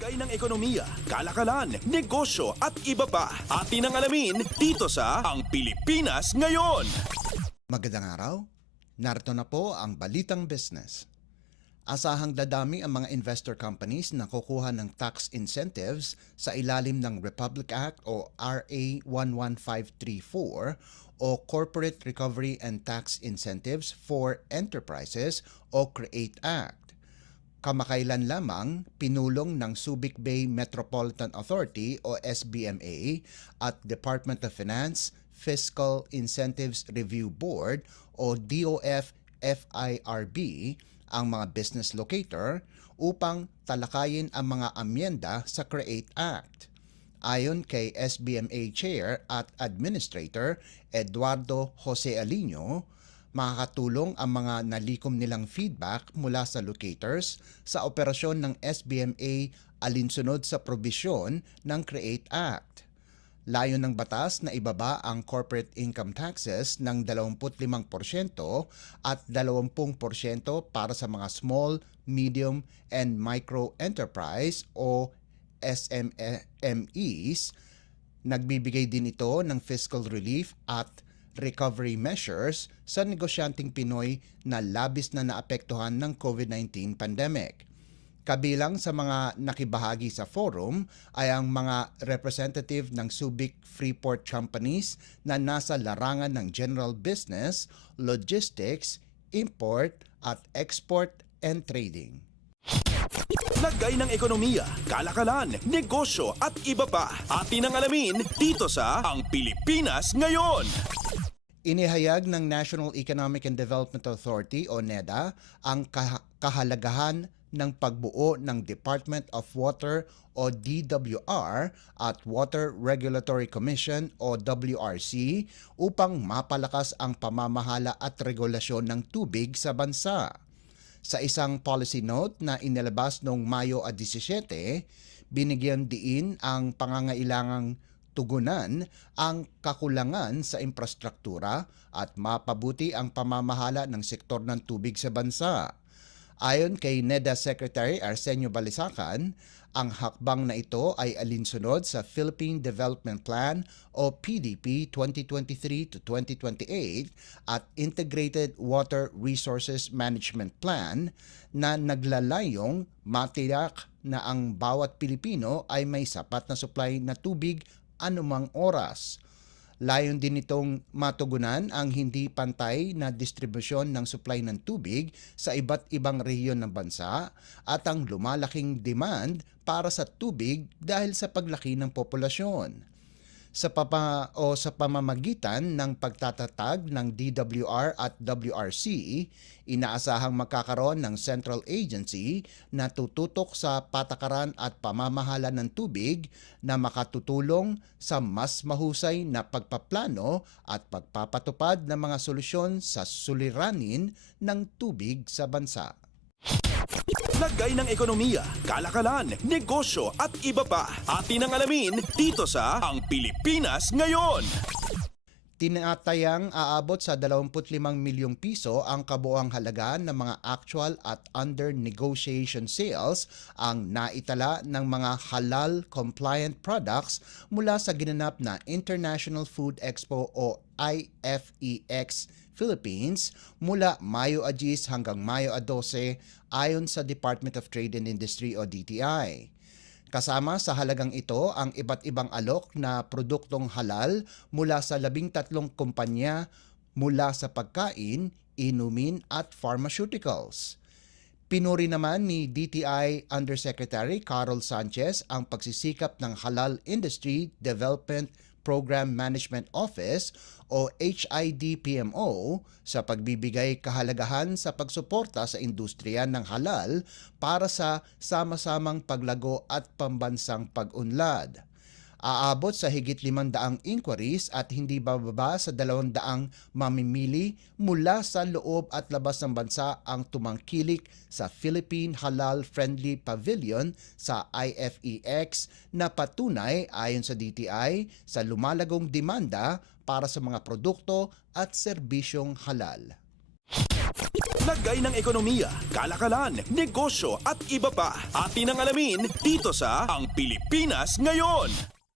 Lagay ng ekonomiya, kalakalan, negosyo at iba pa. Atin ang alamin dito sa Ang Pilipinas Ngayon. Magandang araw. Narito na po ang Balitang Business. Asahang dadami ang mga investor companies na kukuha ng tax incentives sa ilalim ng Republic Act o RA 11534 o Corporate Recovery and Tax Incentives for Enterprises o CREATE Act. Kamakailan lamang pinulong ng Subic Bay Metropolitan Authority o SBMA at Department of Finance Fiscal Incentives Review Board o DOF-FIRB ang mga business locator upang talakayin ang mga amyenda sa CREATE Act. Ayon kay SBMA Chair at Administrator Eduardo Jose Alino, makakatulong ang mga nalikom nilang feedback mula sa locators sa operasyon ng SBMA alinsunod sa probisyon ng CREATE Act. Layo ng batas na ibaba ang corporate income taxes ng 25% at 20% para sa mga small, medium, and micro enterprise o SMEs. Nagbibigay din ito ng fiscal relief at recovery measures sa negosyanteng Pinoy na labis na naapektuhan ng COVID-19 pandemic. Kabilang sa mga nakibahagi sa forum ay ang mga representative ng Subic Freeport Companies na nasa larangan ng general business, logistics, import at export and trading. Lagay ng ekonomiya, kalakalan, negosyo at iba pa. Atin ang alamin dito sa Ang Pilipinas Ngayon. Inihayag ng National Economic and Development Authority o NEDA ang kahalagahan ng pagbuo ng Department of Water o DWR at Water Regulatory Commission o WRC upang mapalakas ang pamamahala at regulasyon ng tubig sa bansa. Sa isang policy note na inilabas noong Mayo 17, binigyan diin ang pangangailangang tugunan ang kakulangan sa infrastruktura at mapabuti ang pamamahala ng sektor ng tubig sa bansa. Ayon kay NEDA Secretary Arsenio Balisacan, ang hakbang na ito ay alinsunod sa Philippine Development Plan o PDP 2023 to 2028 at Integrated Water Resources Management Plan na naglalayong matiyak na ang bawat Pilipino ay may sapat na supply na tubig anumang oras. Layon din itong matugunan ang hindi pantay na distribusyon ng supply ng tubig sa iba't ibang rehiyon ng bansa at ang lumalaking demand para sa tubig dahil sa paglaki ng populasyon. Sa pamamagitan ng pagtatatag ng DWR at WRC, inaasahang magkakaroon ng central agency na tututok sa patakaran at pamamahala ng tubig na makatutulong sa mas mahusay na pagpaplano at pagpapatupad ng mga solusyon sa suliranin ng tubig sa bansa. Lagay ng ekonomiya, kalakalan, negosyo at iba pa. Atin ang alamin dito sa Ang Pilipinas Ngayon. Tinatayang aabot sa 25 milyong piso ang kabuuang halaga ng mga actual at under negotiation sales ang naitala ng mga halal-compliant products mula sa ginanap na International Food Expo o IFEX Philippines mula Mayo 10 hanggang Mayo 12 ayon sa Department of Trade and Industry o DTI. Kasama sa halagang ito ang iba't ibang alok na produktong halal mula sa 13 kumpanya mula sa pagkain, inumin at pharmaceuticals. Pinuri naman ni DTI Undersecretary Carol Sanchez ang pagsisikap ng Halal Industry Development Program Management Office o HIDPMO sa pagbibigay kahalagahan sa pagsuporta sa industriya ng halal para sa sama-samang paglago at pambansang pag-unlad. Aabot sa higit 500 inquiries at hindi bababa sa 200 mamimili mula sa loob at labas ng bansa ang tumangkilik sa Philippine Halal Friendly Pavilion sa IFEX na patunay ayon sa DTI sa lumalagong demanda para sa mga produkto at serbisyong halal. Lagay ng ekonomiya, kalakalan, negosyo at iba pa. Atin ang alamin dito sa Ang Pilipinas Ngayon.